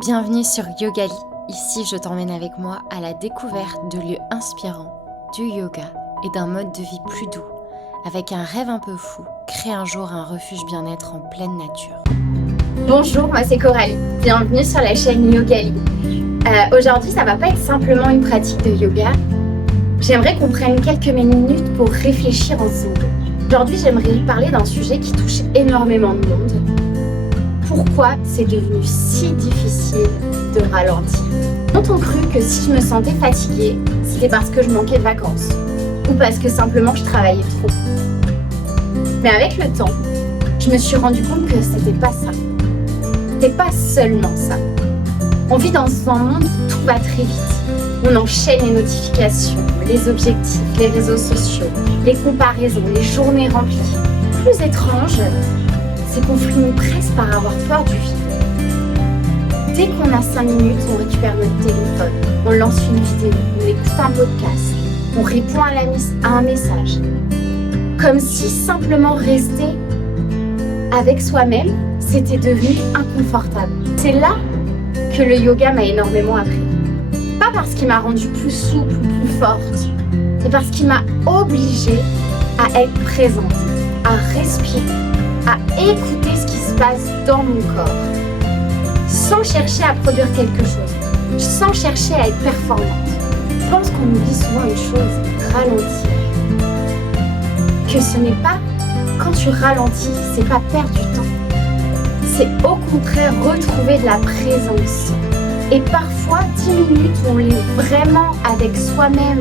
Bienvenue sur Yogali. Ici, je t'emmène avec moi à la découverte de lieux inspirants, du yoga et d'un mode de vie plus doux. Avec un rêve un peu fou, crée un jour un refuge bien-être en pleine nature. Bonjour, moi c'est Coralie. Bienvenue sur la chaîne Yogali. Aujourd'hui, ça va pas être simplement une pratique de yoga. J'aimerais qu'on prenne quelques minutes pour réfléchir ensemble. Aujourd'hui, j'aimerais parler d'un sujet qui touche énormément de monde. Pourquoi c'est devenu si difficile de ralentir? Ont-on cru que si je me sentais fatiguée, c'était parce que je manquais de vacances ou parce que simplement je travaillais trop? Mais avec le temps, je me suis rendu compte que c'était pas ça. C'était pas seulement ça. On vit dans un monde où tout va très vite. On enchaîne les notifications, les objectifs, les réseaux sociaux, les comparaisons, les journées remplies. Plus étrange, c'est qu'on finit presque par avoir peur du vide. Dès qu'on a 5 minutes, on récupère notre téléphone, on lance une vidéo, on écoute un podcast, on répond à un message. Comme si simplement rester avec soi-même, c'était devenu inconfortable. C'est là que le yoga m'a énormément appris. Pas parce qu'il m'a rendue plus souple ou plus forte, mais parce qu'il m'a obligée à être présente, à respirer, à écouter ce qui se passe dans mon corps, sans chercher à produire quelque chose, sans chercher à être performante. Je pense qu'on oublie souvent une chose, ralentir. Que ce n'est pas, quand tu ralentis, c'est pas perdre du temps. C'est au contraire retrouver de la présence. Et parfois, 10 minutes où on est vraiment avec soi-même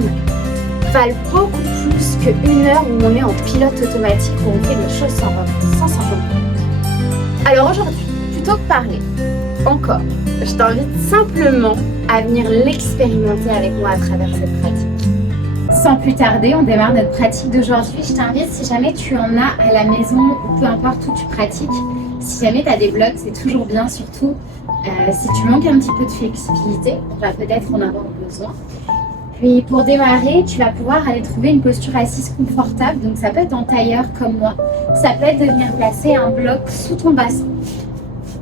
valent beaucoup plus qu'une heure où on est en pilote automatique, où on fait des choses sans s'en rendre compte. Alors aujourd'hui, plutôt que parler encore, je t'invite simplement à venir l'expérimenter avec moi à travers cette pratique. Sans plus tarder, on démarre notre pratique d'aujourd'hui. Je t'invite, si jamais tu en as à la maison, ou peu importe où tu pratiques, si jamais tu as des blocs, c'est toujours bien, surtout si tu manques un petit peu de flexibilité, on va peut-être en avoir besoin. Puis pour démarrer, tu vas pouvoir aller trouver une posture assise confortable. Donc ça peut être en tailleur comme moi. Ça peut être de venir placer un bloc sous ton bassin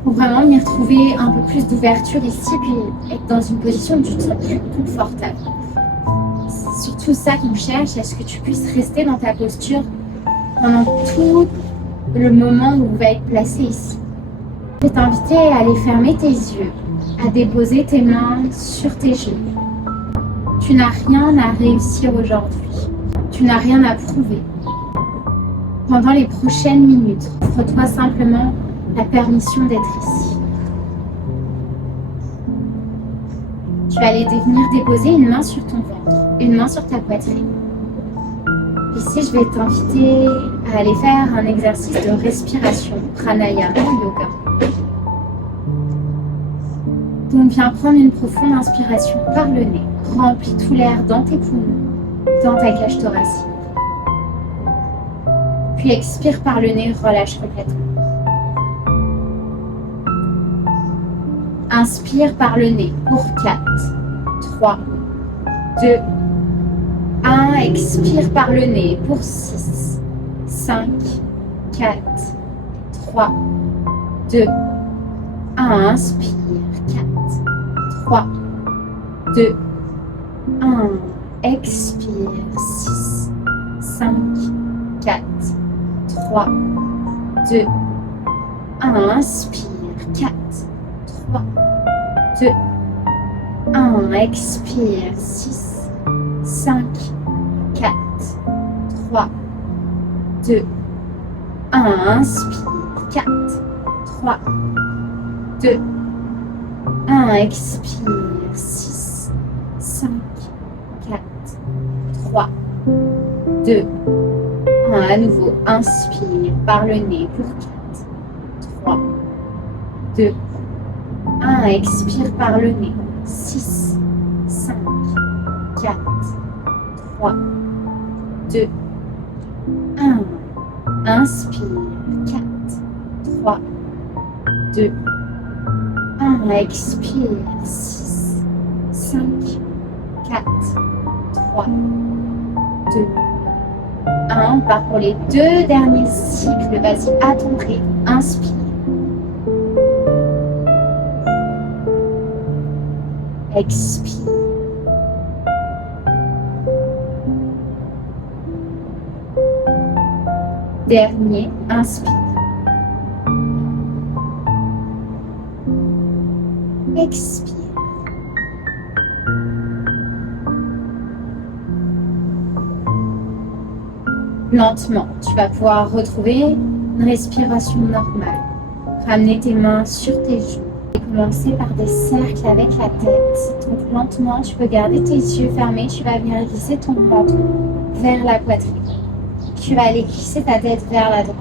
pour vraiment venir trouver un peu plus d'ouverture ici, puis être dans une position du tout plus confortable. C'est surtout ça qu'on cherche, à ce que tu puisses rester dans ta posture pendant tout le moment où on va être placé ici. Je vais t'inviter à aller fermer tes yeux, à déposer tes mains sur tes genoux. Tu n'as rien à réussir aujourd'hui. Tu n'as rien à prouver. Pendant les prochaines minutes, offre-toi simplement la permission d'être ici. Tu vas aller venir déposer une main sur ton ventre, une main sur ta poitrine. Ici, je vais t'inviter à aller faire un exercice de respiration, pranayama, yoga. Donc, viens prendre une profonde inspiration par le nez. Remplis tout l'air dans tes poumons, dans ta cage thoracique. Puis expire par le nez, relâche complètement. Inspire par le nez pour 4, 3, 2, 1. Expire par le nez pour 6, 5, 4, 3, 2, 1. Inspire. 4, 3, 2, 1. Expire. 6, 5, 4, 3, 2, 1. Inspire. 4, 3, 2, 1. Expire. 6, 5, 4, 3, 2, 1. Inspire. 4, 3, 2, 1. Expire. 6, 5, 4, 3, 2, 1. À nouveau, inspire par le nez pour 4, 3, 2, 1. Expire par le nez. 6, 5, 4, 3, 2, 1. Inspire. 4, 3, 2, 1. Expire. 6, 5, 4, 3, 2, 1. On part pour les 2 derniers cycles. Vas-y, à ton rythme. Inspire. Expire. Dernier, inspire. Expire. Lentement, tu vas pouvoir retrouver une respiration normale. Ramener tes mains sur tes genoux et commencer par des cercles avec la tête. Donc lentement, tu peux garder tes yeux fermés. Tu vas venir glisser ton menton vers la poitrine. Tu vas aller glisser ta tête vers la droite.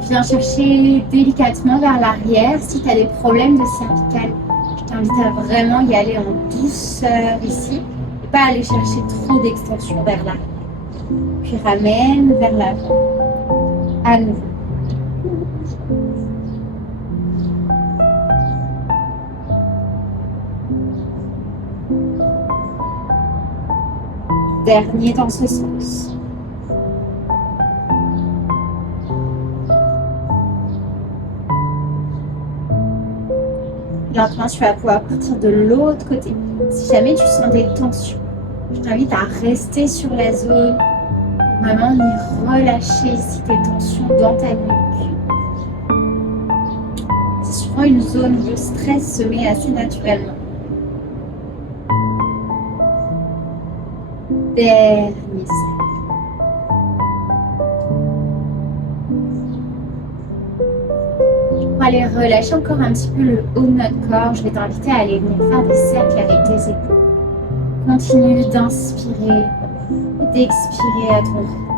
Tu viens chercher délicatement vers l'arrière. Si tu as des problèmes de cervicale, je t'invite à vraiment y aller en douceur ici. Et pas aller chercher trop d'extension vers l'arrière. Puis ramène vers l'avant. À nouveau. Dernier dans ce sens. Maintenant, tu vas pouvoir partir de l'autre côté. Si jamais tu sens des tensions, je t'invite à rester sur la zone. Vraiment, y relâcher ici tes tensions dans ta nuque. C'est souvent une zone où le stress se met assez naturellement. Dernier cercle. Pour aller relâcher encore un petit peu le haut de notre corps, je vais t'inviter à aller venir faire des cercles avec tes épaules. Continue d'inspirer et d'expirer à ton rythme.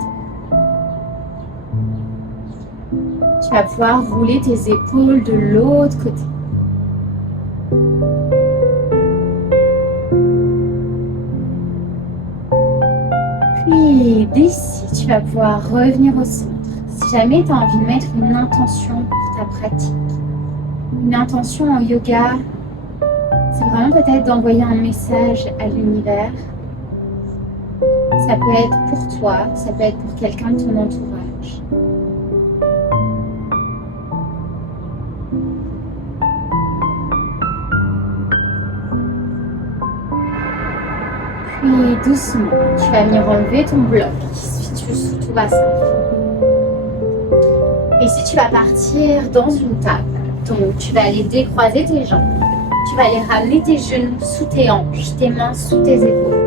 Tu vas pouvoir rouler tes épaules de l'autre côté. Puis d'ici, tu vas pouvoir revenir au centre. Si jamais tu as envie de mettre une intention pour ta pratique, une intention en yoga, c'est vraiment peut-être d'envoyer un message à l'univers. Ça peut être pour toi, ça peut être pour quelqu'un de ton entourage. Puis doucement, tu vas venir enlever ton bloc qui se situe sous ton bassin. Et si tu vas partir dans une table, donc tu vas aller décroiser tes jambes, tu vas aller ramener tes genoux sous tes hanches, tes mains sous tes épaules.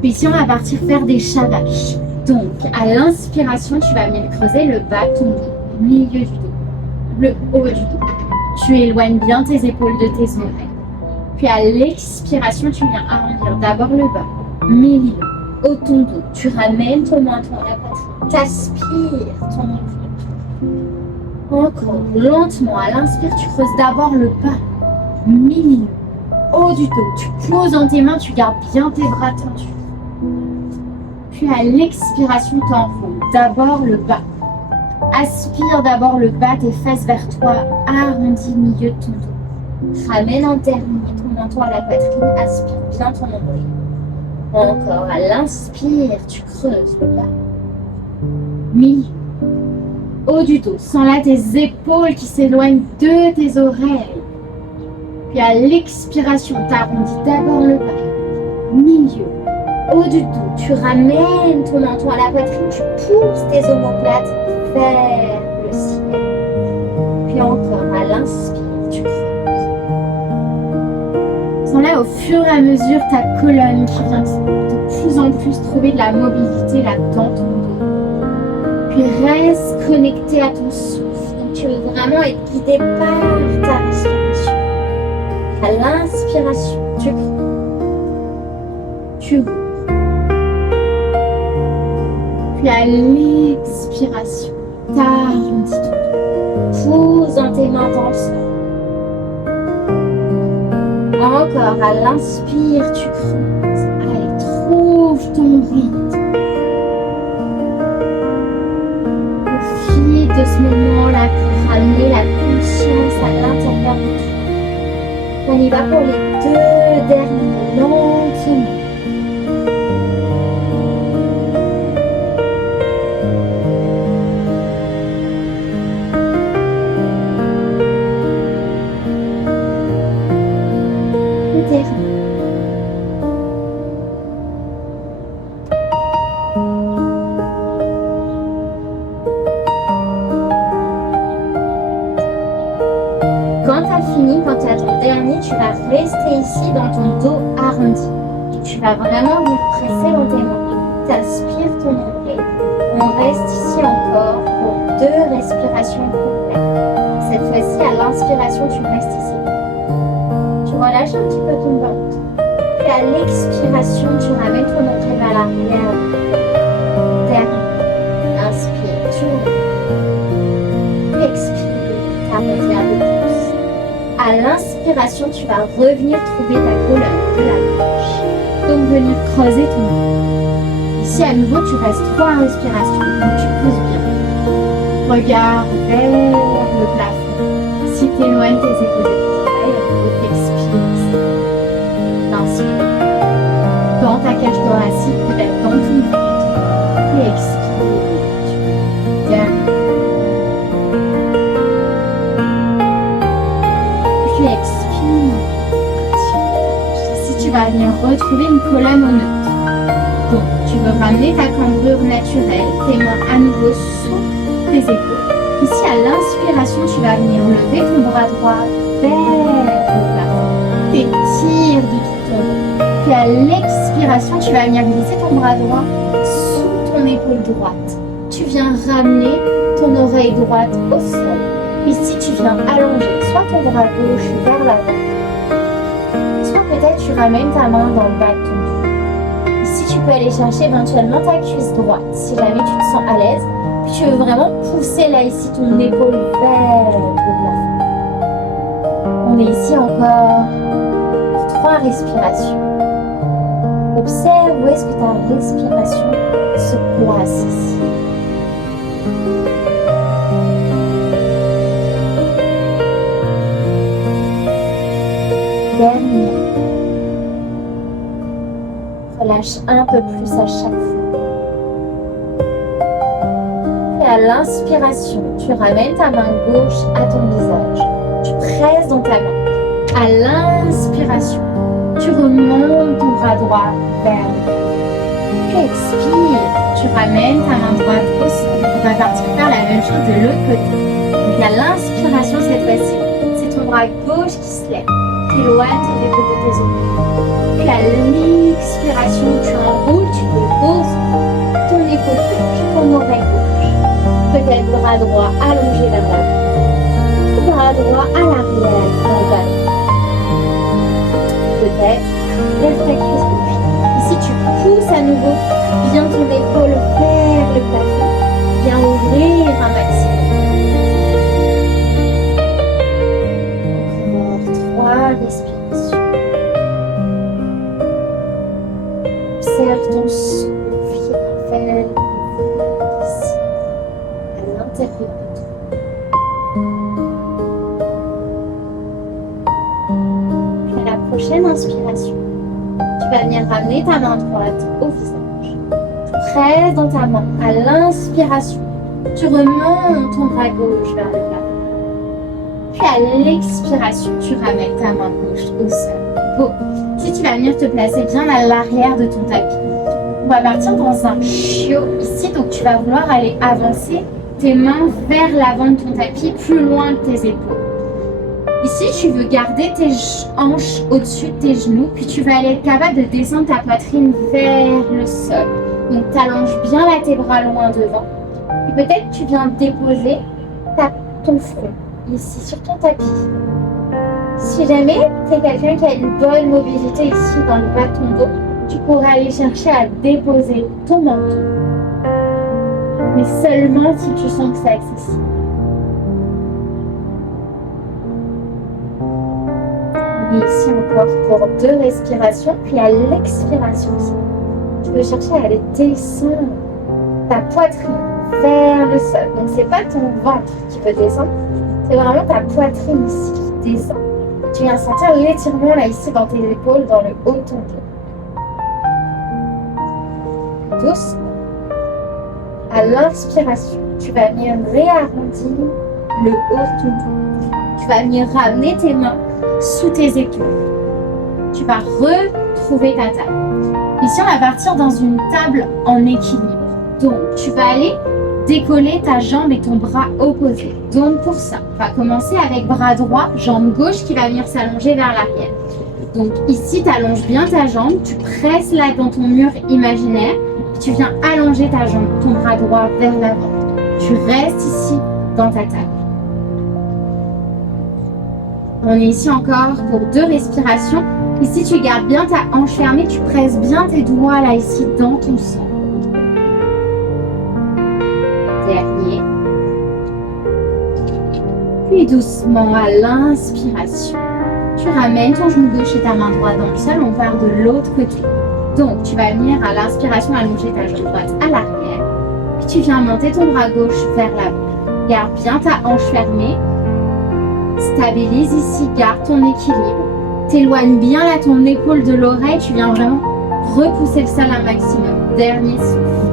Puis ici, on va partir faire des shavash. Donc, à l'inspiration, tu vas venir creuser le bas de ton dos, le milieu du dos, le haut du dos. Tu éloignes bien tes épaules de tes oreilles. Puis à l'expiration, tu viens arrondir d'abord le bas, milieu, haut de ton dos. Tu ramènes ton menton à la poitrine. T'aspires ton menton. Encore lentement, à l'inspire, tu creuses d'abord le bas, milieu, haut du dos. Tu poses dans tes mains, tu gardes bien tes bras tendus. Puis à l'expiration, tu enroules d'abord le bas. Aspire d'abord le bas, tes fesses vers toi, arrondis le milieu de ton dos. Ramène en dernier ton menton à la poitrine, aspire bien ton nombril. Encore, à l'inspire, tu creuses le bas. Milieu, haut du dos, sens là tes épaules qui s'éloignent de tes oreilles. Puis à l'expiration, tu arrondis d'abord le bas. Milieu, haut du dos, tu ramènes ton menton à la poitrine, tu pousses tes omoplates vers le ciel. Puis encore, à l'inspire, tu creuses. Sens là au fur et à mesure ta colonne qui vient de plus en plus trouver de la mobilité là dans ton dos. Puis reste connecté à ton souffle. Donc tu veux vraiment être guidé par ta respiration. À l'inspiration, tu creuses. Tu ouvres. Puis à l'expiration, t'arrondis ton dos. Pose dans tes mains dans le sol. Encore, à l'inspire, tu creuses. Allez, trouve ton rythme. Profite de ce moment-là pour ramener la conscience à l'intérieur de toi. On y va pour les 2 derniers, lentement. Quand tu as fini, quand tu as ton dernier, tu vas rester ici dans ton dos arrondi. Et tu vas vraiment venir presser dans tes mains. Tu aspires ton oreille. On reste ici encore pour 2 respirations complètes. Cette fois-ci, à l'inspiration, tu restes ici. Tu relâches un petit peu ton ventre. Puis à l'expiration, tu ramènes ton oreille vers l'arrière. Dernier. Inspire, tourne. Puis expire. T'arrêtes vers le pouce. À l'inspiration, tu vas revenir trouver ta colonne de la gauche. Donc venir creuser ton dos. Ici, à nouveau, tu restes 3 respirations. Donc tu pousses bien. Regarde vers le plafond. Si tu éloignes tes épaules de tes oreilles, à nouveau, t'expires. Inspire. Dans ta cage thoracique, peut-être dans ton ventre. Puis expire. Dernier. Puis expire. Ici, tu vas venir retrouver une colonne au neutre. Donc, tu veux ramener ta cambrure naturelle, tes mains à nouveau sous tes épaules. Ici, à l'inspiration, tu vas venir lever ton bras droit vers le plafond. T'étires de tout ton dos. Puis à l'expiration, tu vas venir glisser ton bras droit sous ton épaule droite. Tu viens ramener ton oreille droite au sol. Ici, tu viens allonger soit ton bras gauche vers l'avant, soit peut-être tu ramènes ta main dans le bas de ton dos. Ici, tu peux aller chercher éventuellement ta cuisse droite si jamais tu te sens à l'aise. Puis tu veux vraiment pousser là ici ton épaule vers le plafond. On est ici encore pour 3 respirations. Observe où est-ce que ta respiration se place ici. Dernier. Relâche un peu plus à chaque fois. Et à l'inspiration, tu ramènes ta main gauche à ton visage. Tu presses dans ta main. À l'inspiration, tu remontes ton bras droit vers le bas. Puis expire, tu ramènes ta main droite au sol. On va partir faire la même chose de l'autre côté. Donc à l'inspiration cette fois-ci, c'est ton bras gauche qui se lève. Tu éloignes tes épaules de tes épaules. Puis à l'expiration, tu enroules, tu déposes ton épaule gauche, ton oreille gauche. Peut-être bras droit allongé vers l'avant. Bras droit à l'arrière, dans le bas. Peut-être vers ta cuisse gauche. Ici, tu pousses à nouveau bien ton épaule vers le plafond. Viens ouvrir un maximum. Encore 3 respirations. Observe ton souffle vers ici, à l'intérieur de toi. Puis à la prochaine inspiration, tu vas venir ramener ta main droite au visage. Tu presses dans ta main à l'inspiration. Tu remontes ton bras gauche vers le bas. Puis à l'expiration, tu ramènes ta main gauche au sol. Bon, si tu vas venir te placer bien à l'arrière de ton tapis, on va partir dans un chiot ici. Donc tu vas vouloir aller avancer tes mains vers l'avant de ton tapis, plus loin que tes épaules. Ici, tu veux garder tes hanches au-dessus de tes genoux, puis tu vas aller être capable de descendre ta poitrine vers le sol. Donc tu allonges bien là tes bras loin devant. Puis peut-être tu viens déposer ton front ici sur ton tapis. Si jamais tu es quelqu'un qui a une bonne mobilité ici dans le bas de ton dos, tu pourrais aller chercher à déposer ton menton. Mais seulement si tu sens que c'est accessible. On est ici encore pour 2 respirations, puis à l'expiration aussi, tu peux chercher à aller descendre ta poitrine vers le sol. Donc c'est pas ton ventre qui veut descendre, c'est vraiment ta poitrine ici qui descend. Tu viens sentir l'étirement là ici dans tes épaules, dans le haut de ton dos. Doucement. À l'inspiration, tu vas venir réarrondir le haut de ton dos. Tu vas venir ramener tes mains sous tes épaules. Tu vas retrouver ta table. Ici, on va partir dans une table en équilibre. Donc, tu vas aller décoller ta jambe et ton bras opposés. Donc, pour ça, va commencer avec bras droit, jambe gauche qui va venir s'allonger vers l'arrière. Donc ici, tu allonges bien ta jambe, tu presses là dans ton mur imaginaire, puis tu viens allonger ta jambe, ton bras droit vers l'avant. Tu restes ici dans ta table. On est ici encore pour 2 respirations. Ici, tu gardes bien ta hanche fermée, tu presses bien tes doigts là ici dans ton sang. Dernier. Puis doucement à l'inspiration, tu ramènes ton genou gauche et ta main droite dans le sol, on part de l'autre côté. Donc, tu vas venir à l'inspiration allonger ta jambe droite à l'arrière. Puis tu viens monter ton bras gauche vers l'avant. Garde bien ta hanche fermée. Stabilise ici, garde ton équilibre. T'éloignes bien là ton épaule de l'oreille, tu viens vraiment repousser le sol un maximum. Dernier souffle.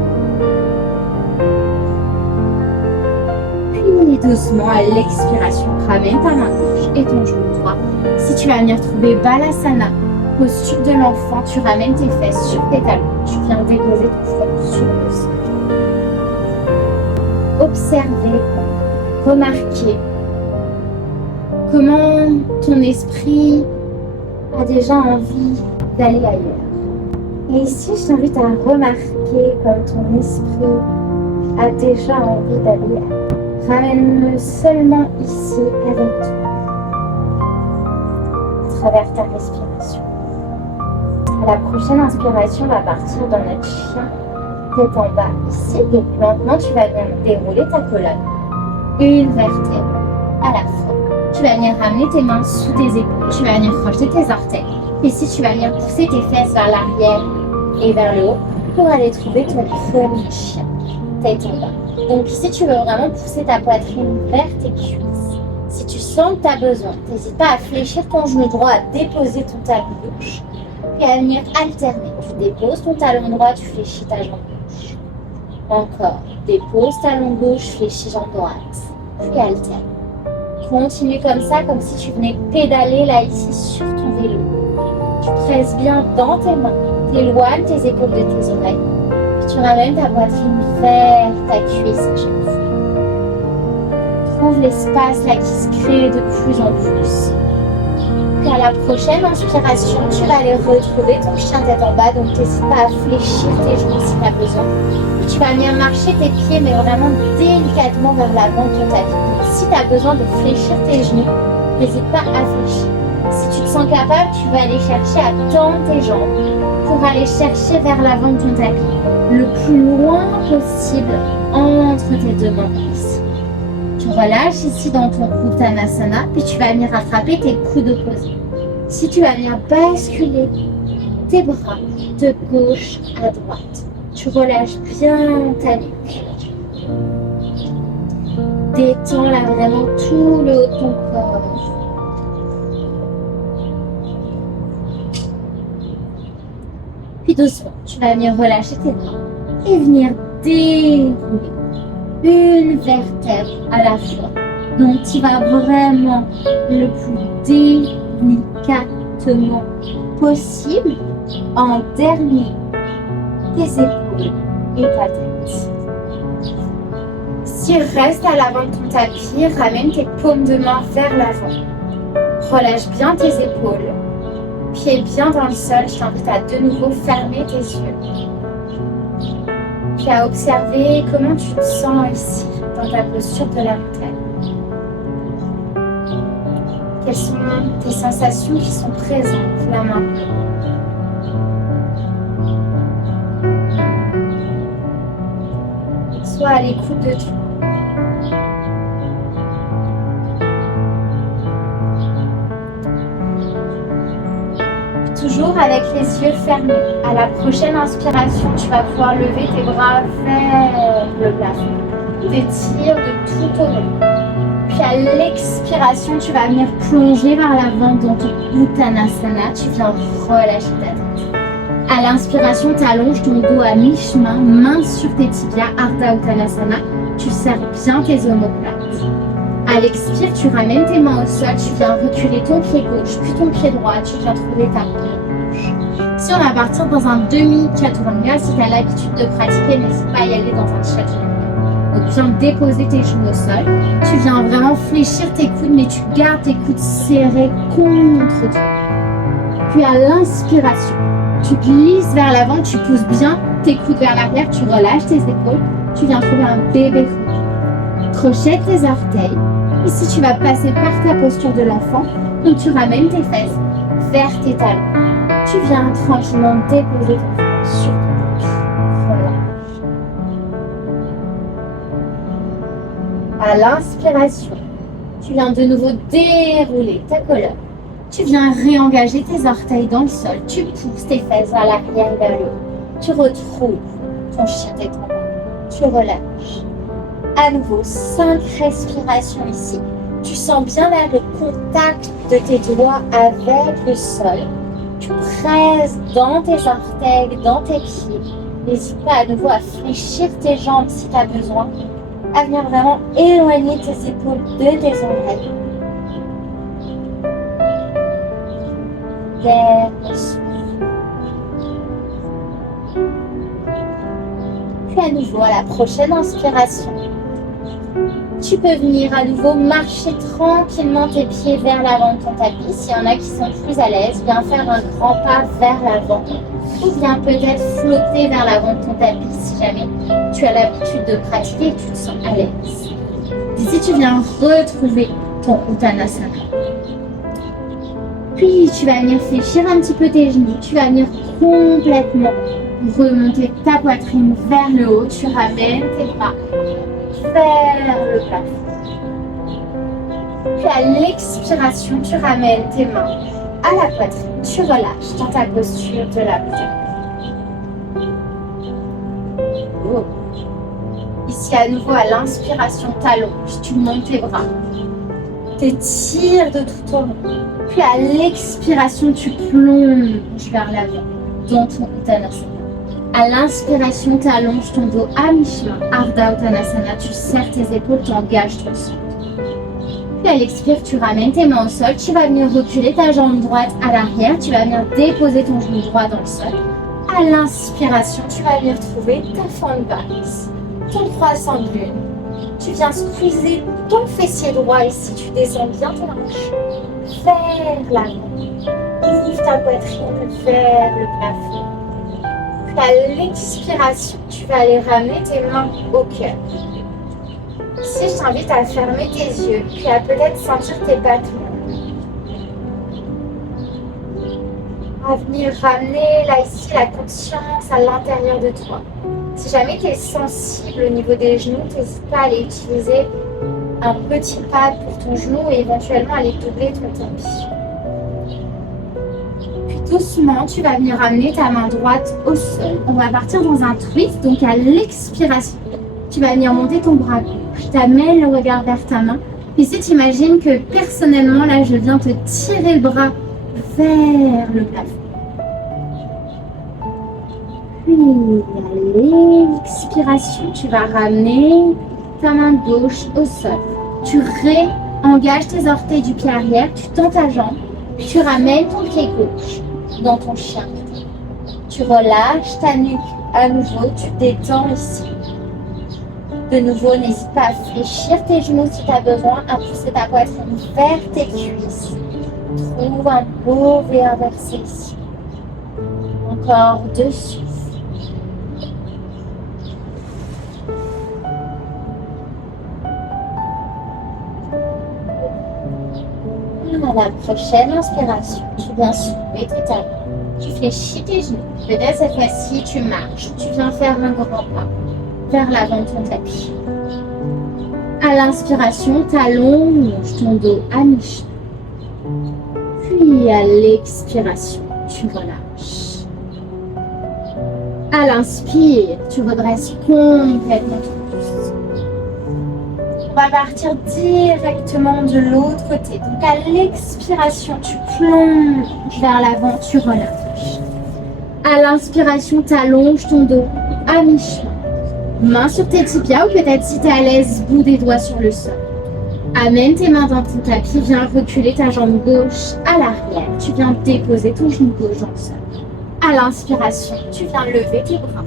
Puis doucement à l'expiration, ramène ta main gauche et ton genou droit. Si tu vas venir trouver Balasana, posture de l'enfant, tu ramènes tes fesses sur tes talons, tu viens déposer ton front sur le sol. Observez, remarquez comment ton esprit a déjà envie d'aller ailleurs. Et ici, je t'invite à remarquer comme ton esprit a déjà envie d'aller ailleurs. Ramène-le seulement ici avec toi, à travers ta respiration. À la prochaine inspiration, on va partir dans notre chien tête en bas ici. Donc maintenant, tu vas venir dérouler ta colonne, une vertèbre à la fois. Tu vas venir ramener tes mains sous tes épaules, tu vas venir projeter tes orteils. Ici, tu vas venir pousser tes fesses vers l'arrière et vers le haut pour aller trouver ton premier chien, tête en bas. Donc ici, tu veux vraiment pousser ta poitrine vers tes cuisses. Si tu sens que tu as besoin, n'hésite pas à fléchir ton genou droit, à déposer ton talon gauche, puis à venir alterner. Tu déposes ton talon droit, tu fléchis ta jambe gauche. Encore, dépose talon gauche, fléchis jambe droite, puis alterne. Continue comme ça, comme si tu venais pédaler là ici sur ton vélo. Tu presses bien dans tes mains, t'éloignes tes épaules de tes oreilles. Puis tu ramènes ta poitrine vers ta cuisse à chaque fois. Trouve l'espace là qui se crée de plus en plus. Puis à la prochaine inspiration, tu vas aller retrouver ton chien tête en bas. Donc n'hésite pas à fléchir tes genoux si tu as besoin. Puis tu vas venir marcher tes pieds, mais vraiment délicatement vers l'avant de ton tapis. Donc si tu as besoin de fléchir tes genoux, n'hésite pas à fléchir. Si tu te sens capable, tu vas aller chercher à tendre tes jambes pour aller chercher vers l'avant de ton tapis, le plus loin possible entre tes deux mains ici. Tu relâches ici dans ton Uttanasana, puis tu vas venir attraper tes coudes opposés. Si tu vas venir basculer tes bras de gauche à droite, tu relâches bien ta nuque. Détends là vraiment tout le haut de ton corps. Puis doucement, tu vas venir relâcher tes bras et venir dérouler une vertèbre à la fois. Donc tu vas vraiment le plus délicatement possible en dernier tes épaules et ta tête. Si tu restes à l'avant de ton tapis, ramène tes paumes de main vers l'avant. Relâche bien tes épaules. Pieds bien dans le sol, je t'invite à de nouveau fermer tes yeux. Puis à observer comment tu te sens ici, dans ta posture de la montagne. Quelles sont tes sensations qui sont présentes là maintenant? Sois à l'écoute de toi. Toujours avec les yeux fermés. À la prochaine inspiration, tu vas pouvoir lever tes bras vers le plafond. T'étires de tout ton long. Puis à l'expiration, tu vas venir plonger vers l'avant dans ton Uttanasana. Tu viens relâcher ta tête. À l'inspiration, tu allonges ton dos à mi-chemin, main sur tes tibias, Ardha Uttanasana. Tu serres bien tes omoplates. À l'expire, tu ramènes tes mains au sol, tu viens reculer ton pied gauche, puis ton pied droit, tu viens trouver ta paume gauche. Si on va partir dans un demi-chaturanga, si tu as l'habitude de pratiquer, n'hésite pas à y aller dans un chaturanga. Donc viens déposer tes genoux au sol. Tu viens vraiment fléchir tes coudes, mais tu gardes tes coudes serrés contre toi. Puis à l'inspiration, tu glisses vers l'avant, tu pousses bien tes coudes vers l'arrière, tu relâches tes épaules, tu viens trouver un bébé fou. Crochette tes orteils. Ici, tu vas passer par ta posture de l'enfant, donc tu ramènes tes fesses vers tes talons. Tu viens tranquillement déposer ton front sur ton dos. Relâche. À l'inspiration, tu viens de nouveau dérouler ta colonne. Tu viens réengager tes orteils dans le sol. Tu pousses tes fesses vers l'arrière et vers le haut. Tu retrouves ton chien détendu. Tu relâches. À nouveau, 5 respirations ici. Tu sens bien là le contact de tes doigts avec le sol. Tu presses dans tes orteils, dans tes pieds. N'hésite pas à nouveau à fléchir tes jambes si tu as besoin. À venir vraiment éloigner tes épaules de tes oreilles. Vers le souffle. Puis à nouveau, à la prochaine inspiration, tu peux venir à nouveau marcher tranquillement tes pieds vers l'avant de ton tapis. S'il y en a qui sont plus à l'aise, viens faire un grand pas vers l'avant. Ou viens peut-être flotter vers l'avant de ton tapis si jamais tu as l'habitude de pratiquer et que tu te sens à l'aise. Ici, tu viens retrouver ton Uttanasana. Puis, tu vas venir fléchir un petit peu tes genoux. Tu vas venir complètement remonter ta poitrine vers le haut. Tu ramènes tes bras vers le plafond. Puis à l'expiration, tu ramènes tes mains à la poitrine. Tu relâches dans ta posture de la bouche. Oh. Ici à nouveau à l'inspiration, t'allonges, tu montes tes bras. T'étires de tout ton long. Puis à l'expiration, tu plonges vers l'avant dans ton Uttanasana. À l'inspiration, tu allonges ton dos à mi-chemin, Ardha Uttanasana, tu serres tes épaules, tu engages ton sol. Puis à l'expire, tu ramènes tes mains au sol, tu vas venir reculer ta jambe droite à l'arrière, tu vas venir déposer ton genou droit dans le sol. À l'inspiration, tu vas venir trouver ta fente basse, ton croissant de lune. Tu viens squeezer ton fessier droit ici, tu descends bien tes hanches vers l'avant. Ouvre ta poitrine vers le plafond. À l'expiration, tu vas aller ramener tes mains au cœur. Ici, je t'invite à fermer tes yeux, puis à peut-être sentir tes battements. À venir ramener là ici la conscience à l'intérieur de toi. Si jamais tu es sensible au niveau des genoux, n'hésite pas à aller utiliser un petit pad pour ton genou et éventuellement aller doubler ton tapis. Doucement, tu vas venir ramener ta main droite au sol. On va partir dans un twist. Donc à l'expiration, tu vas venir monter ton bras gauche. Tu amènes le regard vers ta main. Et si tu imagines que personnellement, là, je viens te tirer le bras vers le plafond. Puis à l'expiration, tu vas ramener ta main gauche au sol. Tu réengages tes orteils du pied arrière. Tu tends ta jambe. Puis tu ramènes ton pied gauche dans ton chien. Tu relâches ta nuque à nouveau, tu détends ici. De nouveau, n'hésite pas à fléchir tes genoux si tu as besoin, à pousser ta poitrine vers tes cuisses. Trouve un beau V inversé ici. Encore 2 souffles. À la prochaine inspiration, tu viens soulever tes talons, tu fléchis tes genoux. Peut-être cette fois-ci, tu marches, tu viens faire un grand pas vers l'avant de ton tapis. À l'inspiration, t'allonges ton dos à mi-chemin. Puis à l'expiration, tu relâches. À l'inspire, tu redresses complètement ton buste. On va partir directement de l'autre côté. Donc à l'expiration, tu plonges vers l'avant, tu relâches. À l'inspiration, tu allonges ton dos à mi-chemin. Main sur tes tibias ou peut-être si tu es à l'aise, bout des doigts sur le sol. Amène tes mains dans ton tapis, viens reculer ta jambe gauche à l'arrière. Tu viens déposer ton genou gauche dans le sol. À l'inspiration, tu viens lever tes bras.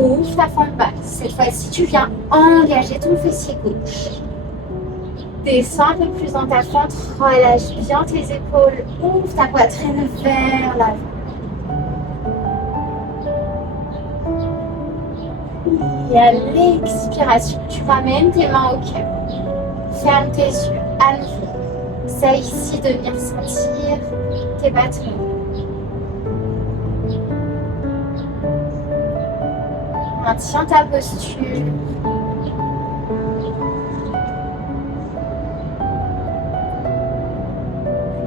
Ouvre ta fente basse. Cette fois-ci, tu viens engager ton fessier gauche. Descends un peu plus dans ta fente, relâche bien tes épaules, ouvre ta poitrine vers l'avant. Et à l'expiration, tu ramènes tes mains au cœur. Ferme tes yeux à nouveau. Essaye ici de venir sentir tes battements. Maintiens ta posture.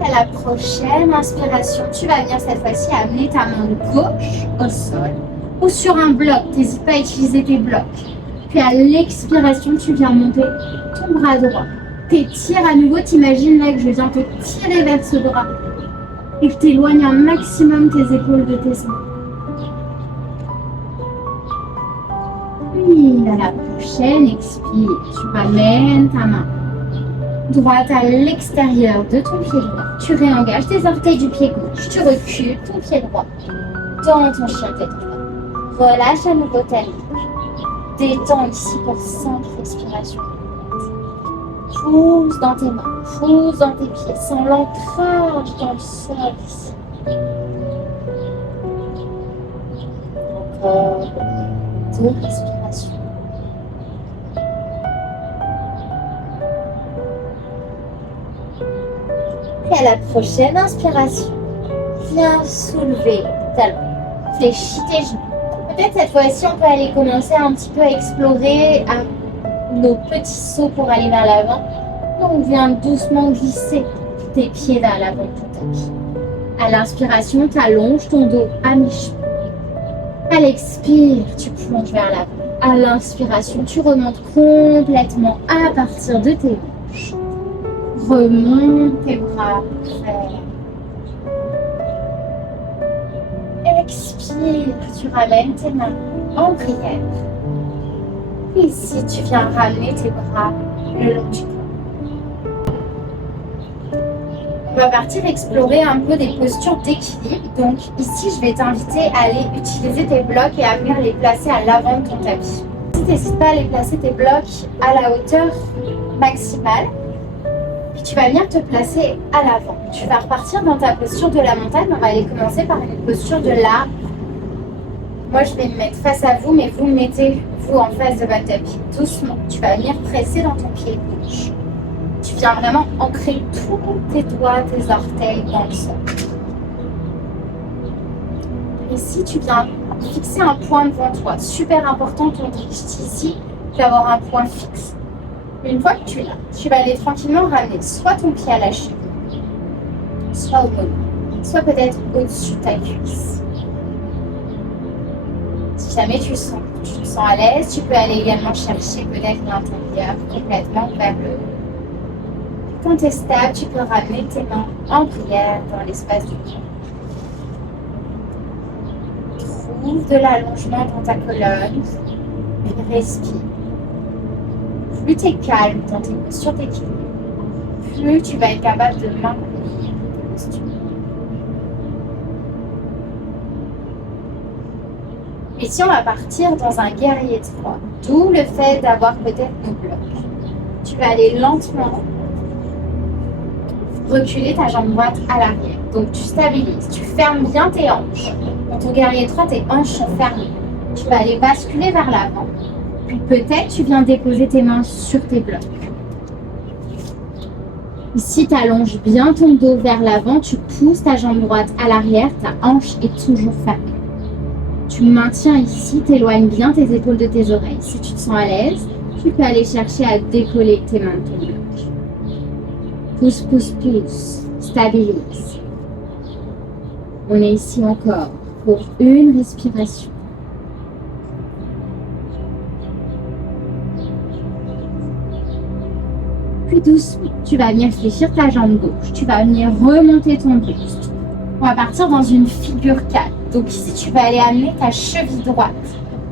À la prochaine inspiration, tu vas venir cette fois-ci amener ta main gauche au sol ou sur un bloc. N'hésite pas à utiliser tes blocs. Puis à l'expiration, tu viens monter ton bras droit. T'étires à nouveau, t'imagines là que je viens te tirer vers ce bras et que tu éloignes un maximum tes épaules de tes ongles. Puis à la prochaine, expire. Tu ramènes ta main droite à l'extérieur de ton pied droit. Tu réengages tes orteils du pied gauche. Tu recules ton pied droit dans ton chien tête droite. Relâche à nouveau ta nuque. Détends ici pour 5 respirations. Pousse dans tes mains, pousse dans tes pieds, sans l'ancrage dans le sol ici. Encore 2 respirations. Et à la prochaine inspiration, viens soulever les talons. Fléchis tes genoux. Peut-être cette fois-ci, on peut aller commencer un petit peu à explorer nos petits sauts pour aller vers l'avant. Donc, viens doucement glisser tes pieds vers l'avant de ton tapis. À l'inspiration, tu allonges ton dos à mi-chemin. À l'expire, tu plonges vers l'avant. À l'inspiration, tu remontes complètement à partir de tes hanches. Remonte tes bras vers. Expire, tu ramènes tes mains en prière. Ici, tu viens ramener tes bras le long du corps. On va partir explorer un peu des postures d'équilibre. Donc ici, je vais t'inviter à aller utiliser tes blocs et à venir les placer à l'avant de ton tapis. N'hésite pas à aller placer tes blocs à la hauteur maximale. Puis tu vas venir te placer à l'avant. Tu vas repartir dans ta posture de la montagne. On va aller commencer par une posture de l'arbre. Moi, je vais me mettre face à vous, mais vous me mettez, vous, en face de votre tapis. Doucement. Tu vas venir presser dans ton pied gauche. Tu viens vraiment ancrer tous tes doigts, tes orteils dans le sol. Ici, tu viens fixer un point devant toi. Super important, ton drift ici, tu vas avoir un point fixe. Une fois que tu l'as, tu vas aller tranquillement ramener soit ton pied à la cheville, soit au mollet, soit peut-être au-dessus de ta cuisse. Si jamais tu te sens à l'aise, tu peux aller également chercher peut-être l'intérieur complètement vers le haut. Quand tu es stable, tu peux ramener tes mains en prière dans l'espace du corps. Trouve de l'allongement dans ta colonne, puis respire. Plus tu es calme dans tes postures d'équilibre, plus tu vas être capable de maintenir tes postures. Ici, on va partir dans un guerrier 3, d'où le fait d'avoir peut-être nos blocs. Tu vas aller lentement reculer ta jambe droite à l'arrière. Donc tu stabilises, tu fermes bien tes hanches. Dans ton guerrier 3, tes hanches sont fermées. Tu vas aller basculer vers l'avant. Puis peut-être tu viens déposer tes mains sur tes blocs. Ici, tu allonges bien ton dos vers l'avant, tu pousses ta jambe droite à l'arrière, ta hanche est toujours fermée. Tu maintiens ici, t'éloignes bien tes épaules de tes oreilles. Si tu te sens à l'aise, tu peux aller chercher à décoller tes mains de ton bloc. Pousse, pousse, pousse, stabilise. On est ici encore pour une respiration. Puis doucement, tu vas venir fléchir ta jambe gauche. Tu vas venir remonter ton buste. On va partir dans une figure 4. Donc ici, tu vas aller amener ta cheville droite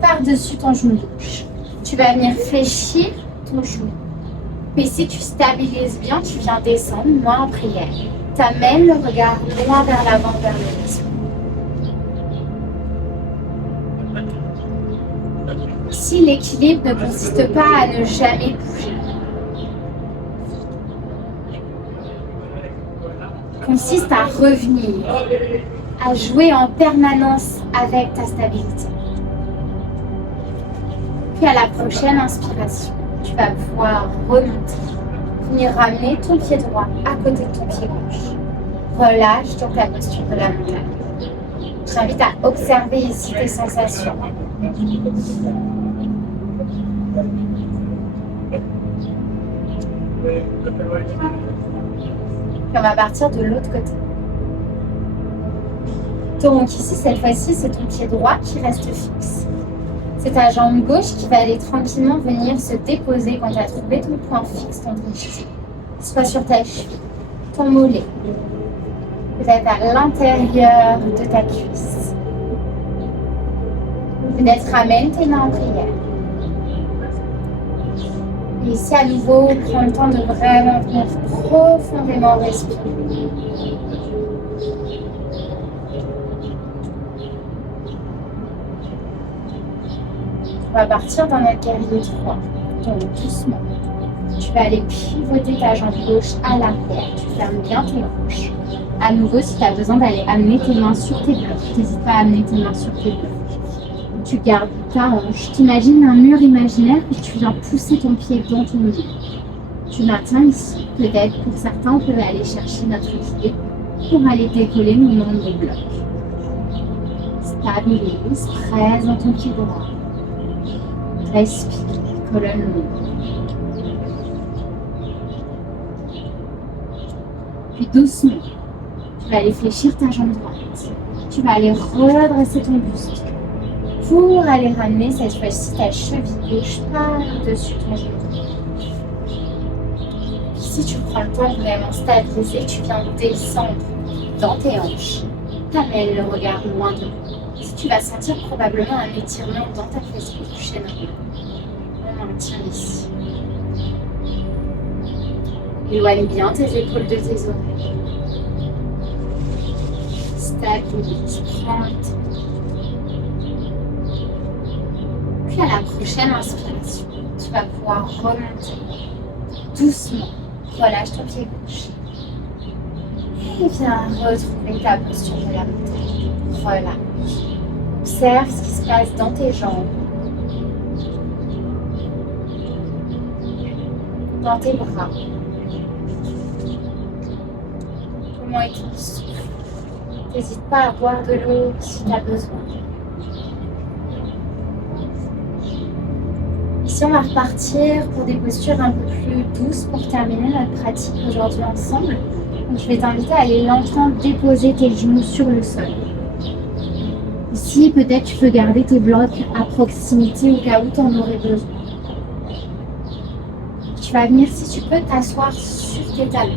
par-dessus ton genou gauche. Tu vas venir fléchir ton genou. Puis ici, tu stabilises bien, tu viens descendre, moi en prière. Tu amènes le regard loin vers l'avant, vers l'horizon. Ici, l'équilibre ne consiste pas à ne jamais bouger. Il consiste à revenir, à jouer en permanence avec ta stabilité. Puis à la prochaine inspiration, tu vas pouvoir remonter, venir ramener ton pied droit à côté de ton pied gauche. Relâche sur ta posture de la montagne. Je t'invite à observer ici tes sensations. Puis on va partir de l'autre côté. Donc ici, cette fois-ci, c'est ton pied droit qui reste fixe. C'est ta jambe gauche qui va aller tranquillement venir se déposer quand tu as trouvé ton point fixe, ton trichette. Soit sur ta cheville, ton mollet, peut-être à l'intérieur de ta cuisse. Peut-être ramène tes mains en prière. Et ici, à nouveau, prends le temps de vraiment venir profondément respirer. On va partir dans notre guerrier 3. Donc, doucement. Tu vas aller pivoter ta jambe gauche à l'arrière. Tu fermes bien tes hanches. À nouveau, si tu as besoin d'aller amener tes mains sur tes blocs, n'hésite pas à amener tes mains sur tes blocs. Tu gardes ta hanche. Tu imagines un mur imaginaire et tu viens pousser ton pied dans ton mur. Tu maintiens ici. Peut-être pour certains, on peut aller chercher notre pied pour aller décoller nos membres de bloc. Stabilise, presse dans ton pied droit. Respire, colonne longue. Puis doucement, tu vas aller fléchir ta jambe droite. Tu vas aller redresser ton buste pour aller ramener cette fois-ci ta cheville gauche par-dessus ton genou. Ici, tu prends le temps de vraiment stabiliser, tu viens descendre dans tes hanches. T'amènes le regard loin de vous. Ici, tu vas sentir probablement un étirement dans ta fesse gauche. On maintient ici. Éloigne bien tes épaules de tes oreilles. Stabilise, prends le temps. Puis à la prochaine inspiration, tu vas pouvoir remonter doucement. Relâche ton pied gauche. Et viens retrouver ta posture de la montagne. Relâche. Observe ce qui se passe dans tes jambes, dans tes bras. Comment est ton souffle? N'hésite pas à boire de l'eau si tu as besoin. Ici, on va repartir pour des postures un peu plus douces pour terminer notre pratique aujourd'hui ensemble. Donc, je vais t'inviter à aller lentement déposer tes genoux sur le sol. Ici, peut-être tu peux garder tes blocs à proximité au cas où tu en aurais besoin. Tu vas venir, si tu peux, t'asseoir sur tes talons.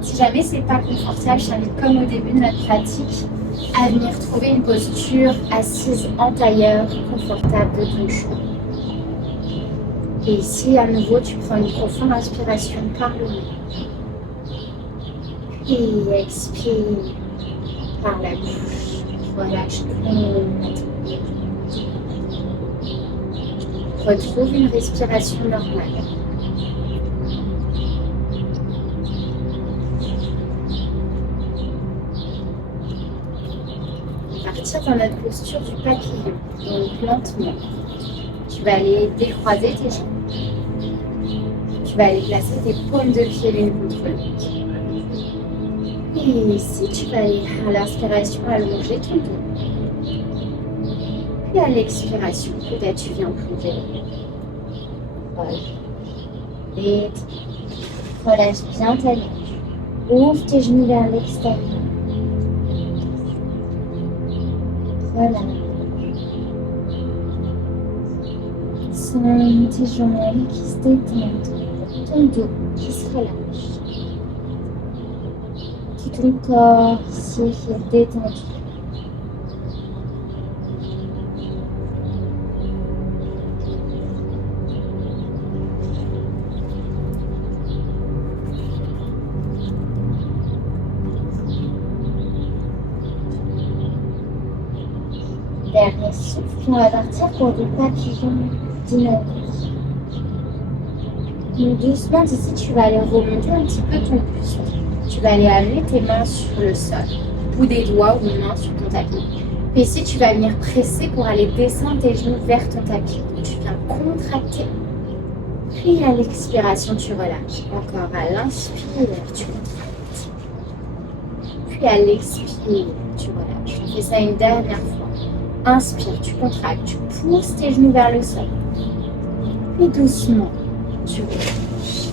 Si jamais c'est pas confortable, je t'invite, comme au début de notre pratique, à venir trouver une posture assise en tailleur confortable de ton choix. Et ici, à nouveau, tu prends une profonde inspiration par le nez. Et expire par la bouche. Relâche complètement. Retrouve une respiration normale. Partir dans notre posture du papillon. Donc lentement, tu vas aller décroiser tes jambes. Tu vas aller placer tes paumes de pied l'une contre l'autre. Et ici, tu vas aller à l'inspiration allonger ton dos. Puis à l'expiration, peut-être tu viens plonger. Et relâche bien ta nuque. Ouvre tes genoux vers l'extérieur. Relâche. Sens tes jambes qui se détendent. Ton dos qui se relâche. Tout ton corps ici qui est détendu. Dernier souffle, on va partir pour du papillon dynamique. Donc doucement d'ici, tu vas aller remonter un petit peu ton buste. Tu vas aller amener tes mains sur le sol, bout des doigts ou mains sur ton tapis. Puis ici, tu vas venir presser pour aller descendre tes genoux vers ton tapis. Donc, tu viens contracter. Puis à l'expiration, tu relâches. Encore à l'inspire, tu contractes. Puis à l'expire, tu relâches. On fait ça une dernière fois. Inspire, tu contractes, tu pousses tes genoux vers le sol. Puis doucement, tu relâches.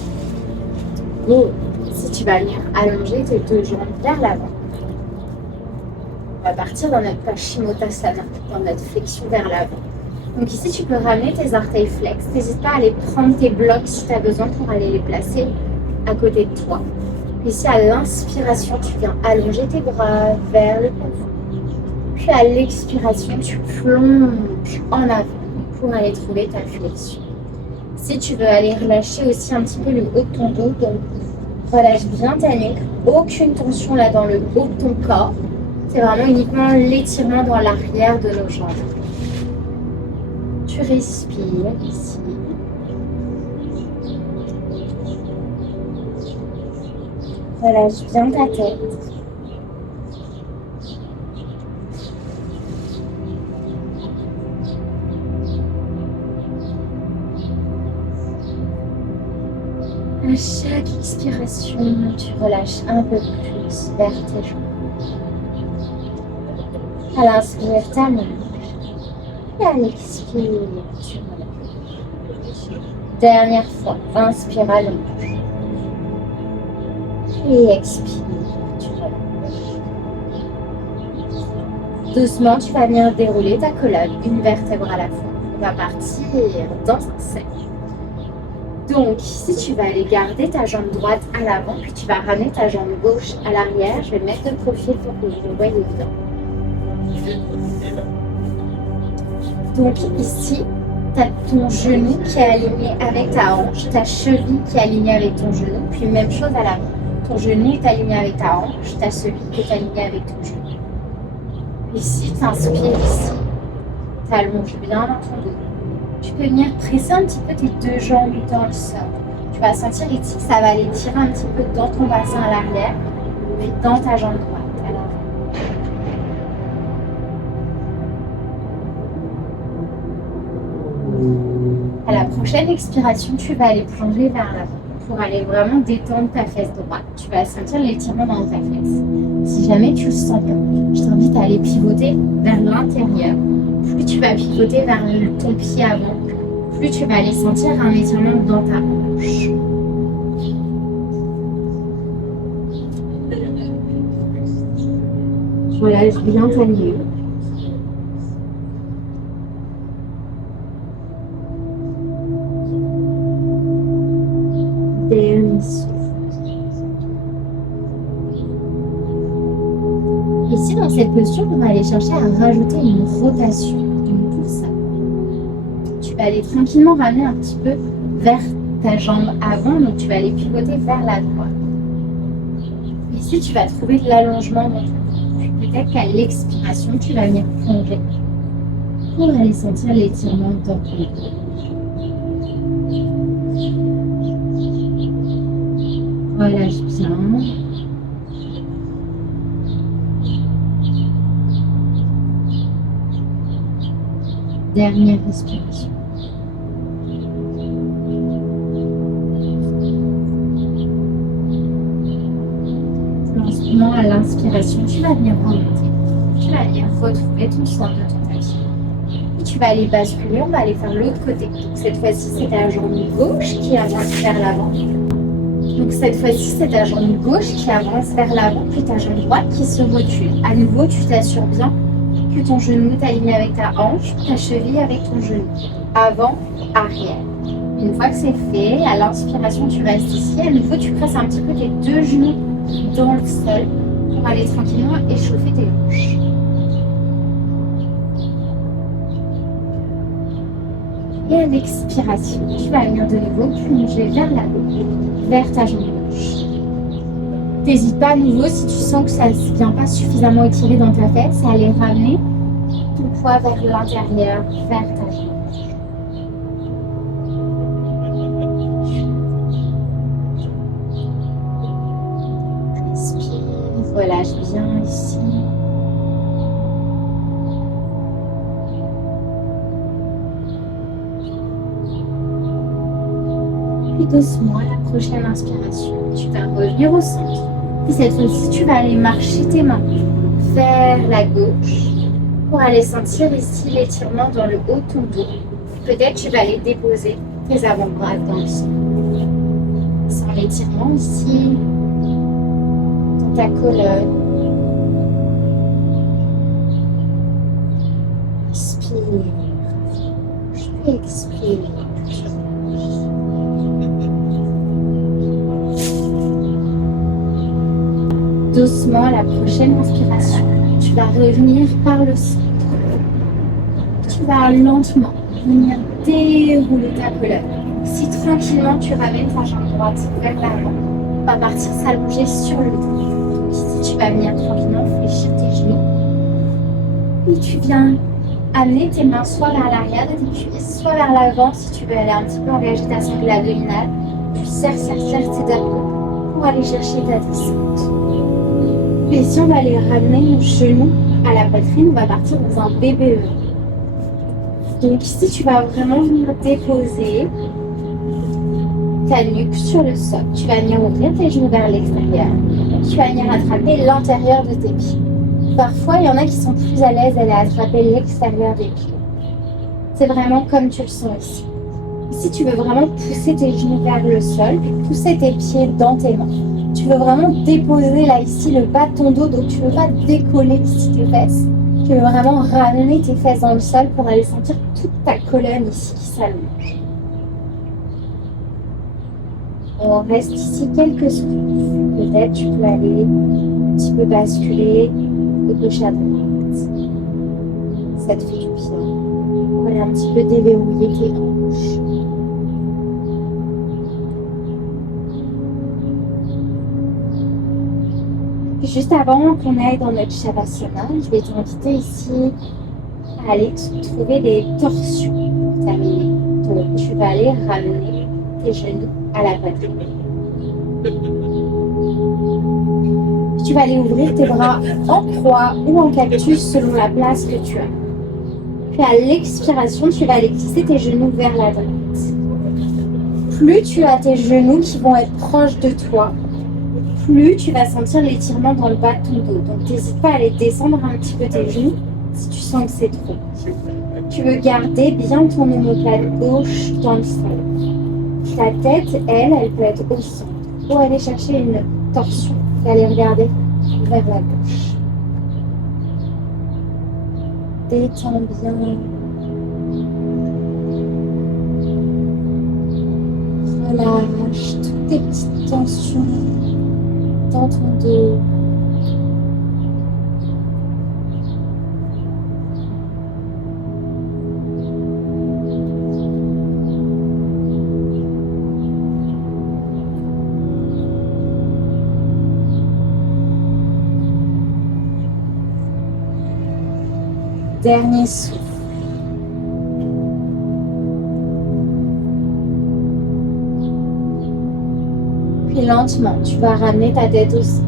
Go. Ici, tu vas venir allonger tes deux jambes vers l'avant. On va partir dans notre Paschimottanasana, dans notre flexion vers l'avant. Donc ici, tu peux ramener tes orteils flex. N'hésite pas à aller prendre tes blocs si tu as besoin pour aller les placer à côté de toi. Ici, à l'inspiration, tu viens allonger tes bras vers le plafond. Puis à l'expiration, tu plonges en avant pour aller trouver ta flexion. Si tu veux aller relâcher aussi un petit peu le haut de ton dos, donc relâche bien ta nuque. Aucune tension là dans le haut de ton corps. C'est vraiment uniquement l'étirement dans l'arrière de nos jambes. Tu respires ici. Relâche bien ta tête. À chaque expiration, tu relâches un peu plus vers tes jambes. À l'inspire, t'allonges. Et à l'expire, tu relâches. Dernière fois, inspire, allonge. Et expire, tu relâches. Doucement, tu vas venir dérouler ta colonne, une vertèbre à la fois. On va partir dans un cercle. Donc, ici, tu vas aller garder ta jambe droite à l'avant, puis tu vas ramener ta jambe gauche à l'arrière. Je vais le mettre de profil pour que vous le voyez bien. Donc ici, tu as ton genou qui est aligné avec ta hanche, ta cheville qui est alignée avec ton genou, puis même chose à l'avant. Ton genou est aligné avec ta hanche, ta cheville est alignée avec ton genou. Ici, tu inspires ici, tu allonges bien dans ton dos. Tu peux venir presser un petit peu tes deux jambes dans le sol. Tu vas sentir ici que ça va aller tirer un petit peu dans ton bassin à l'arrière, puis dans ta jambe droite à l'avant. À la prochaine expiration, tu vas aller plonger vers l'avant pour aller vraiment détendre ta fesse droite. Tu vas sentir l'étirement dans ta fesse. Si jamais tu le sens bien, je t'invite à aller pivoter vers l'intérieur. Plus tu vas pivoter vers ton pied avant, plus tu vas aller sentir un étirement dans ta hanche. Relâche bien ta nuque. Dernier souffle. Ici, dans cette posture, on va aller chercher à rajouter une rotation d'une poussade. Tu vas aller tranquillement ramener un petit peu vers ta jambe avant, donc tu vas aller pivoter vers la droite. Ici, tu vas trouver de l'allongement dans ton corps. Peut-être qu'à l'expiration, tu vas venir plonger pour aller sentir l'étirement dans ton dos. Relâche bien. Dernière respiration. Lentement, à l'inspiration, tu vas venir remonter. Tu vas venir retrouver ton centre de ton tapis. Et tu vas aller basculer, on va aller faire l'autre côté. Donc cette fois-ci, c'est ta jambe gauche qui avance vers l'avant. Donc cette fois-ci, c'est ta jambe gauche qui avance vers l'avant, puis ta jambe droite qui se recule. À nouveau, tu t'assures bien que ton genou est aligné avec ta hanche, ta cheville avec ton genou. Avant, arrière. Une fois que c'est fait, à l'inspiration, tu restes ici. À nouveau, tu presses un petit peu tes deux genoux dans le sol pour aller tranquillement échauffer tes hanches. Et à l'expiration, tu vas venir de nouveau plonger vers la gauche, vers ta jambe gauche. N'hésite pas à nouveau, si tu sens que ça ne vient pas suffisamment étiré dans ta tête, c'est à aller ramener ton poids vers l'intérieur, vers ta gorge. Respire, relâche bien ici. Puis doucement, à la prochaine inspiration, tu vas revenir au centre. Et cette fois-ci, tu vas aller marcher tes mains vers la gauche pour aller sentir ici l'étirement dans le haut de ton dos. Peut-être tu vas aller déposer tes avant-bras dans le sol. Sans l'étirement ici, dans ta colonne. Inspire, puis expire. Doucement, à la prochaine inspiration, tu vas revenir par le centre. Tu vas lentement venir dérouler ta colonne. Si tranquillement tu ramènes ta jambe droite vers l'avant, on va partir s'allonger sur le dos. Donc ici, tu vas venir tranquillement fléchir tes genoux. Et tu viens amener tes mains soit vers l'arrière de tes cuisses, soit vers l'avant si tu veux aller un petit peu engager ta sangle abdominale. Tu serres tes abdos pour aller chercher ta descente. Et si on va aller ramener nos genoux à la poitrine, on va partir dans un BBE. Donc ici, tu vas vraiment venir déposer ta nuque sur le sol. Tu vas venir ouvrir tes genoux vers l'extérieur. Tu vas venir attraper l'intérieur de tes pieds. Parfois, il y en a qui sont plus à l'aise à aller attraper l'extérieur des pieds. C'est vraiment comme tu le sens ici. Ici, tu veux vraiment pousser tes genoux vers le sol, puis pousser tes pieds dans tes mains. Tu veux vraiment déposer là ici le bas de ton dos, donc tu ne veux pas décoller ici tes fesses. Tu veux vraiment ramener tes fesses dans le sol pour aller sentir toute ta colonne ici qui s'allonge. On reste ici quelques secondes. Peut-être tu peux aller un petit peu basculer de gauche à droite. Ça te fait du bien. On va aller un petit peu déverrouiller tes hanches. Juste avant qu'on aille dans notre Shavasana, je vais t'inviter ici à aller trouver des torsions pour terminer. Donc tu vas aller ramener tes genoux à la poitrine. Tu vas aller ouvrir tes bras en croix ou en cactus selon la place que tu as. Puis à l'expiration, tu vas aller glisser tes genoux vers la droite. Plus tu as tes genoux qui vont être proches de toi, plus tu vas sentir l'étirement dans le bas de ton dos. Donc n'hésite pas à aller descendre un petit peu tes genoux si tu sens que c'est trop. Tu veux garder bien ton omoplate gauche dans le sol. Ta tête, elle peut être au centre. Ou aller chercher une torsion et aller regarder vers la gauche. Détends bien. Relâche toutes tes petites tensions dans ton dos. Dernier souffle. Puis lentement, tu vas ramener ta tête au centre.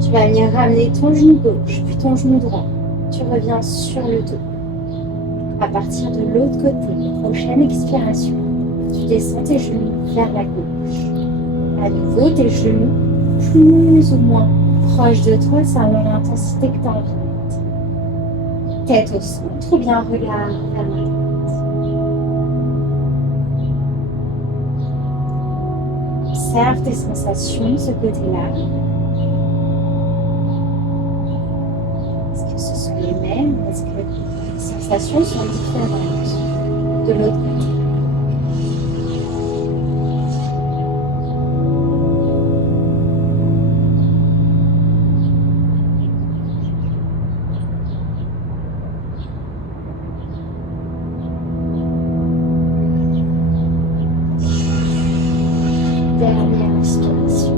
Tu vas venir ramener ton genou gauche, puis ton genou droit. Tu reviens sur le dos. À partir de l'autre côté, prochaine expiration, tu descends tes genoux vers la gauche. À nouveau, tes genoux plus ou moins proches de toi selon l'intensité que tu as envie. Tête au centre ou bien regard vers la droite. Observe tes sensations de ce côté-là. Est-ce que ce sont les mêmes? Est-ce que les sensations sont différentes de l'autre côté? Dernière inspiration.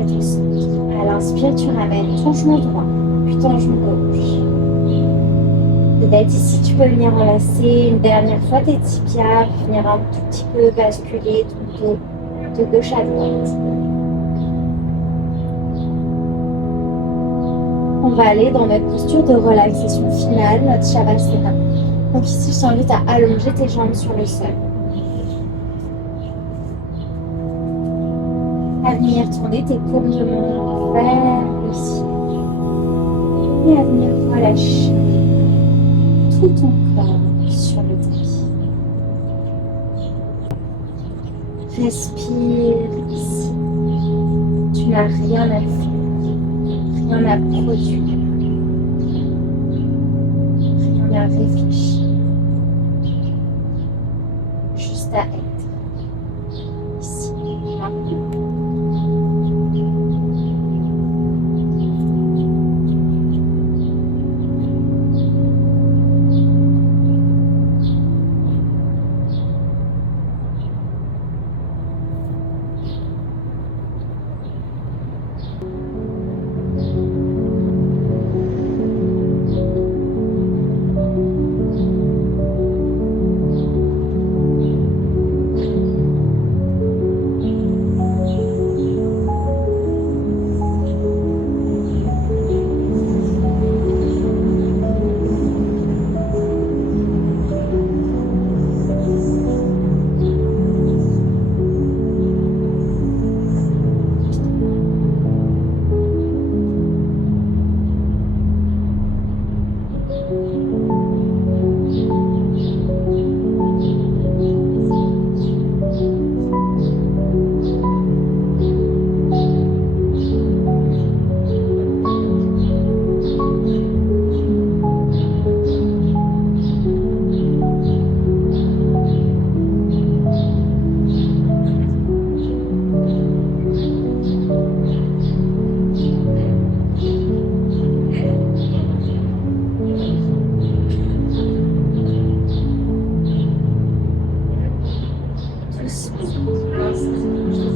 tête au centre. À l'inspire, tu ramènes ton genou droit, puis ton genou gauche. Peut-être ici, tu peux venir enlacer une dernière fois tes tibias, puis venir un tout petit peu basculer ton dos de gauche à droite. On va aller dans notre posture de relaxation finale, notre Shavasana. Donc ici, je t'invite à allonger tes jambes sur le sol. À venir tourner tes paumes de main vers le ciel. Et à venir relâcher tout ton corps sur le tapis. Respire ici. Tu n'as rien à faire, rien à produire, rien à réfléchir. Juste à être ici, maintenant.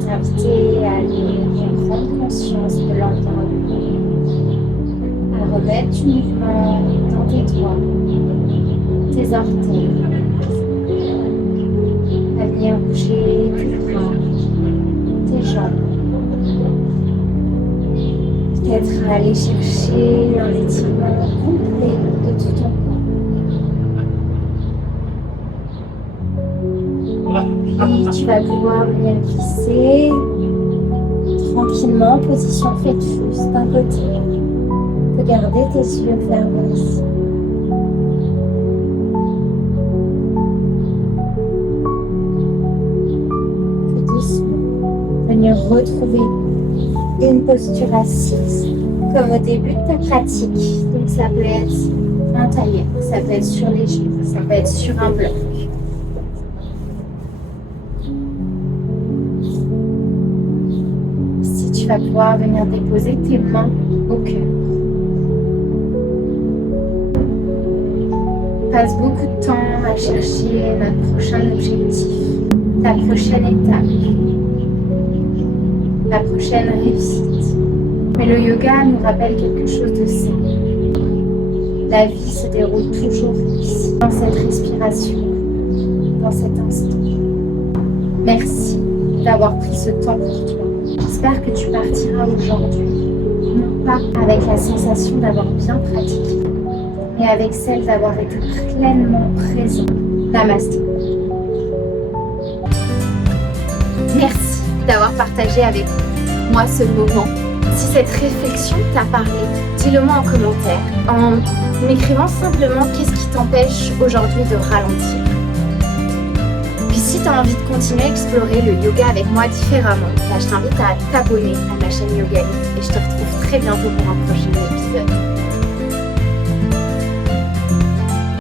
T'inviter à aller prendre conscience de l'environnement, à remettre du mouvement dans tes doigts, tes orteils, à venir bouger tes bras, tes jambes, peut-être à aller chercher un étirement complet de tout ton corps. Puis tu vas pouvoir venir glisser tranquillement en position fœtus d'un côté. Tu peux garder tes yeux fermés ici. Puis doucement, venir retrouver une posture assise comme au début de ta pratique. Donc ça peut être un tailleur, ça peut être sur les genoux, ça peut être sur un bloc. Tu vas pouvoir venir déposer tes mains au cœur. On passe beaucoup de temps à chercher notre prochain objectif, la prochaine étape, la prochaine réussite. Mais le yoga nous rappelle quelque chose de simple. La vie se déroule toujours ici, dans cette respiration, dans cet instant. Merci d'avoir pris ce temps pour toi. J'espère que tu partiras aujourd'hui, non pas avec la sensation d'avoir bien pratiqué, mais avec celle d'avoir été pleinement présent. Namasté. Merci d'avoir partagé avec moi ce moment. Si cette réflexion t'a parlé, dis-le-moi en commentaire, en m'écrivant simplement qu'est-ce qui t'empêche aujourd'hui de ralentir. Puis si tu as envie de continuer à explorer le yoga avec moi différemment, je t'invite à t'abonner à ma chaîne Yogali et je te retrouve très bientôt pour un prochain épisode.